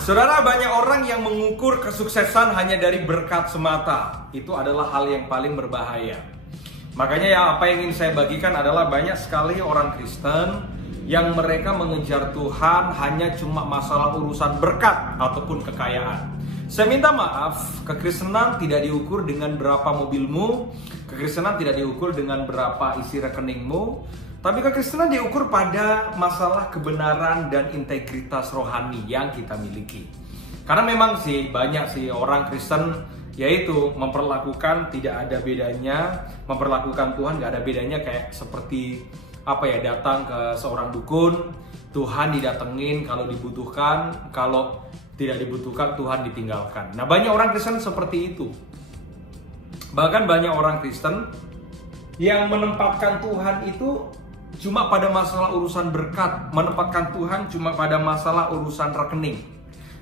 Saudara, banyak orang yang mengukur kesuksesan hanya dari berkat semata. Itu adalah hal yang paling berbahaya. Makanya ya, apa yang ingin saya bagikan adalah banyak sekali orang Kristen yang mereka mengejar Tuhan hanya cuma masalah urusan berkat ataupun kekayaan. Saya minta maaf, kekristenan tidak diukur dengan berapa mobilmu, kekristenan tidak diukur dengan berapa isi rekeningmu, tapi kekristenan diukur pada masalah kebenaran dan integritas rohani yang kita miliki. Karena memang sih banyak sih orang Kristen yaitu memperlakukan tidak ada bedanya, memperlakukan Tuhan gak ada bedanya kayak seperti datang ke seorang dukun, Tuhan didatengin kalau dibutuhkan, kalau tidak dibutuhkan Tuhan ditinggalkan. Nah, banyak orang Kristen seperti itu. Bahkan banyak orang Kristen yang menempatkan Tuhan itu cuma pada masalah urusan berkat, menempatkan Tuhan cuma pada masalah urusan rekening.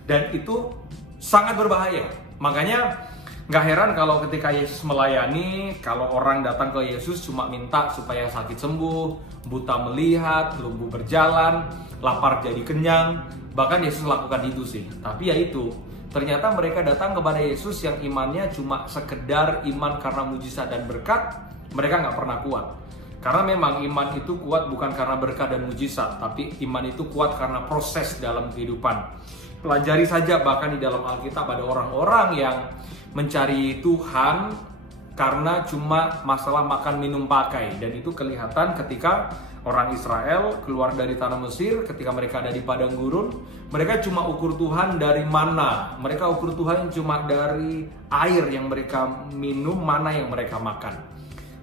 Dan itu sangat berbahaya. Makanya gak heran kalau ketika Yesus melayani, kalau orang datang ke Yesus cuma minta supaya sakit sembuh, buta melihat, lumpuh berjalan, lapar jadi kenyang. Bahkan Yesus lakukan itu sih. Tapi ya itu, ternyata mereka datang kepada Yesus yang imannya cuma sekedar iman karena mujizat dan berkat. Mereka gak pernah kuat. Karena memang iman itu kuat bukan karena berkat dan mujizat, tapi iman itu kuat karena proses dalam kehidupan. Pelajari saja bahkan di dalam Alkitab ada orang-orang yang mencari Tuhan karena cuma masalah makan minum pakai. Dan itu kelihatan ketika orang Israel keluar dari tanah Mesir, ketika mereka ada di padang gurun, mereka cuma ukur Tuhan dari mana. Mereka ukur Tuhan cuma dari air yang mereka minum, mana yang mereka makan.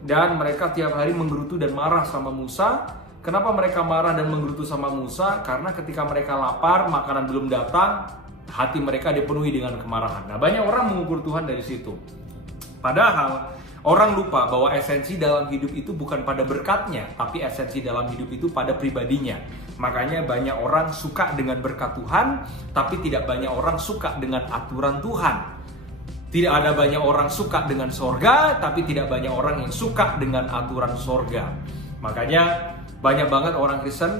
Dan mereka tiap hari menggerutu dan marah sama Musa. Kenapa mereka marah dan menggerutu sama Musa? Karena ketika mereka lapar, makanan belum datang, hati mereka dipenuhi dengan kemarahan. Nah, banyak orang mengukur Tuhan dari situ. Padahal orang lupa bahwa esensi dalam hidup itu bukan pada berkatnya, tapi esensi dalam hidup itu pada pribadinya. Makanya banyak orang suka dengan berkat Tuhan, tapi tidak banyak orang suka dengan aturan Tuhan. Tidak ada banyak orang suka dengan sorga, tapi tidak banyak orang yang suka dengan aturan sorga. Makanya banyak banget orang Kristen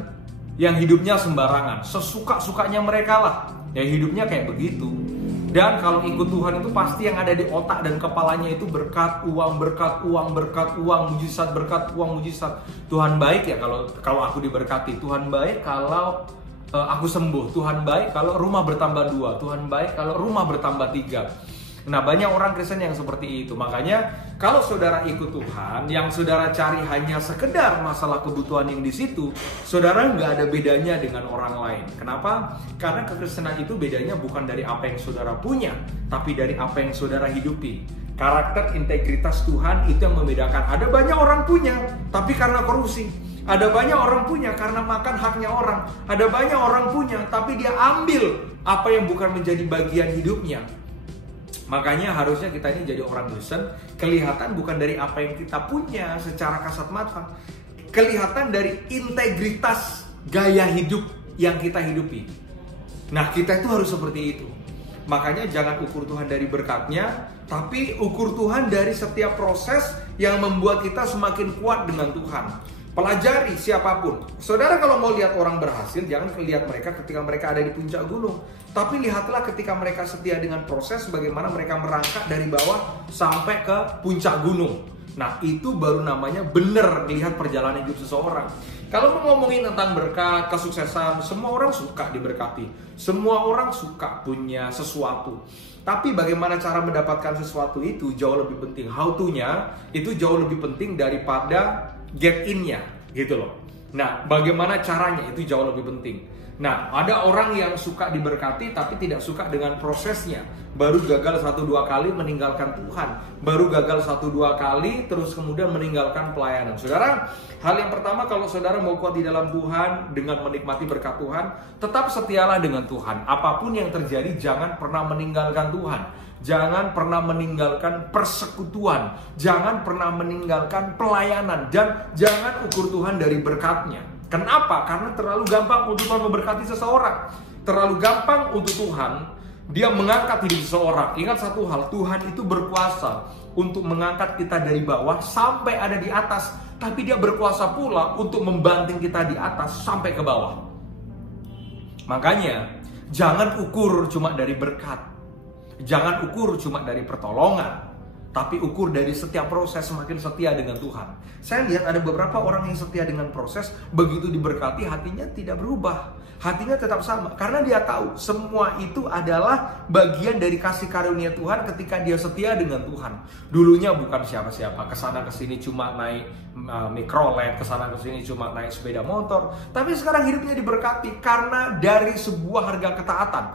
yang hidupnya sembarangan, sesuka-sukanya mereka lah. Ya hidupnya kayak begitu. Dan kalau ikut Tuhan itu pasti yang ada di otak dan kepalanya itu berkat uang, berkat uang, berkat uang, mujizat, berkat uang, mujizat. Tuhan baik ya kalau aku diberkati. Tuhan baik kalau aku sembuh. Tuhan baik kalau rumah bertambah 2. Tuhan baik kalau rumah bertambah 3. Nah, banyak orang Kristen yang seperti itu. Makanya kalau saudara ikut Tuhan, yang saudara cari hanya sekedar masalah kebutuhan yang di situ, saudara nggak ada bedanya dengan orang lain. Kenapa? Karena kekristenan itu bedanya bukan dari apa yang saudara punya, tapi dari apa yang saudara hidupi. Karakter integritas Tuhan itu yang membedakan. Ada banyak orang punya, tapi karena korupsi. Ada banyak orang punya karena makan haknya orang. Ada banyak orang punya, tapi dia ambil apa yang bukan menjadi bagian hidupnya. Makanya harusnya kita ini jadi orang Kristen kelihatan bukan dari apa yang kita punya secara kasat mata, kelihatan dari integritas gaya hidup yang kita hidupi. Nah, kita itu harus seperti itu. Makanya jangan ukur Tuhan dari berkatnya, tapi ukur Tuhan dari setiap proses yang membuat kita semakin kuat dengan Tuhan. Pelajari siapapun. Saudara kalau mau lihat orang berhasil, jangan lihat mereka ketika mereka ada di puncak gunung. Tapi lihatlah ketika mereka setia dengan proses, bagaimana mereka merangkak dari bawah sampai ke puncak gunung. Nah, itu baru namanya benar melihat perjalanan hidup seseorang. Kalau mau ngomongin tentang berkat, kesuksesan, semua orang suka diberkati. Semua orang suka punya sesuatu. Tapi bagaimana cara mendapatkan sesuatu itu jauh lebih penting. How to-nya itu jauh lebih penting daripada get in-nya, gitu loh. Nah, bagaimana caranya itu jauh lebih penting. Nah, ada orang yang suka diberkati tapi tidak suka dengan prosesnya. Baru gagal 1-2 kali meninggalkan Tuhan. Baru gagal 1-2 kali terus kemudian meninggalkan pelayanan. Saudara, hal yang pertama kalau saudara mau kuat di dalam Tuhan dengan menikmati berkat Tuhan, tetap setialah dengan Tuhan. Apapun yang terjadi jangan pernah meninggalkan Tuhan. Jangan pernah meninggalkan persekutuan. Jangan pernah meninggalkan pelayanan. Dan jangan ukur Tuhan dari berkatnya. Kenapa? Karena terlalu gampang untuk Tuhan memberkati seseorang. Terlalu gampang untuk Tuhan dia mengangkat hidup seseorang. Ingat satu hal, Tuhan itu berkuasa untuk mengangkat kita dari bawah sampai ada di atas. Tapi dia berkuasa pula untuk membanting kita di atas sampai ke bawah. Makanya Jangan ukur cuma dari berkat. Jangan ukur cuma dari pertolongan. Tapi ukur dari setiap proses, semakin setia dengan Tuhan. Saya lihat ada beberapa orang yang setia dengan proses, begitu diberkati hatinya tidak berubah. Hatinya tetap sama, karena dia tahu semua itu adalah bagian dari kasih karunia Tuhan ketika dia setia dengan Tuhan. Dulunya bukan siapa-siapa, kesana kesini cuma naik mikrolet, kesana kesini cuma naik sepeda motor. Tapi sekarang hidupnya diberkati karena dari sebuah harga ketaatan.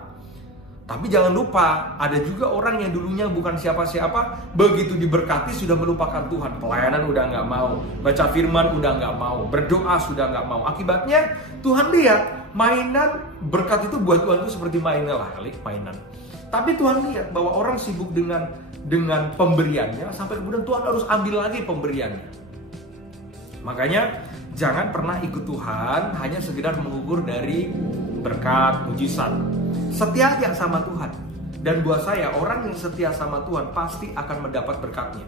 Tapi jangan lupa, ada juga orang yang dulunya bukan siapa-siapa, begitu diberkati sudah melupakan Tuhan. Pelayanan udah nggak mau, baca firman udah nggak mau, berdoa sudah nggak mau. Akibatnya Tuhan lihat, mainan berkat itu buat Tuhan itu seperti mainan. Tapi Tuhan lihat bahwa orang sibuk dengan pemberiannya, sampai kemudian Tuhan harus ambil lagi pemberiannya. Makanya jangan pernah ikut Tuhan hanya sekedar mengukur dari berkat, mujizat. Setia aja sama Tuhan. Dan buat saya, orang yang setia sama Tuhan pasti akan mendapat berkatnya.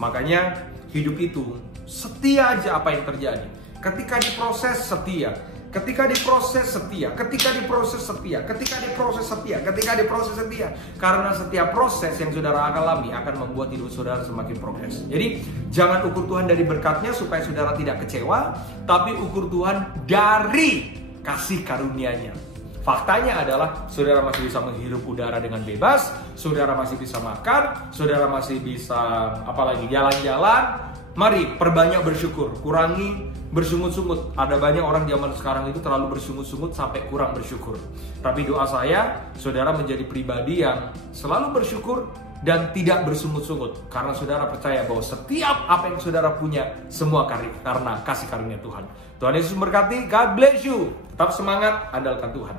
Makanya hidup itu setia aja apa yang terjadi. Ketika diproses setia, ketika diproses setia, ketika diproses setia, ketika diproses setia, ketika diproses setia. Karena setiap proses yang saudara alami akan membuat hidup saudara semakin progres. Jadi jangan ukur Tuhan dari berkatnya supaya saudara tidak kecewa, tapi ukur Tuhan dari kasih karunia-Nya. Faktanya adalah saudara masih bisa menghirup udara dengan bebas, saudara masih bisa makan, saudara masih bisa apalagi jalan-jalan. Mari perbanyak bersyukur, kurangi bersungut-sungut. Ada banyak orang zaman sekarang itu terlalu bersungut-sungut sampai kurang bersyukur. Tapi doa saya, saudara menjadi pribadi yang selalu bersyukur dan tidak bersungut-sungut. Karena saudara percaya bahwa setiap apa yang saudara punya, semua karena kasih karunia Tuhan. Tuhan Yesus memberkati, God bless you. Tetap semangat, andalkan Tuhan.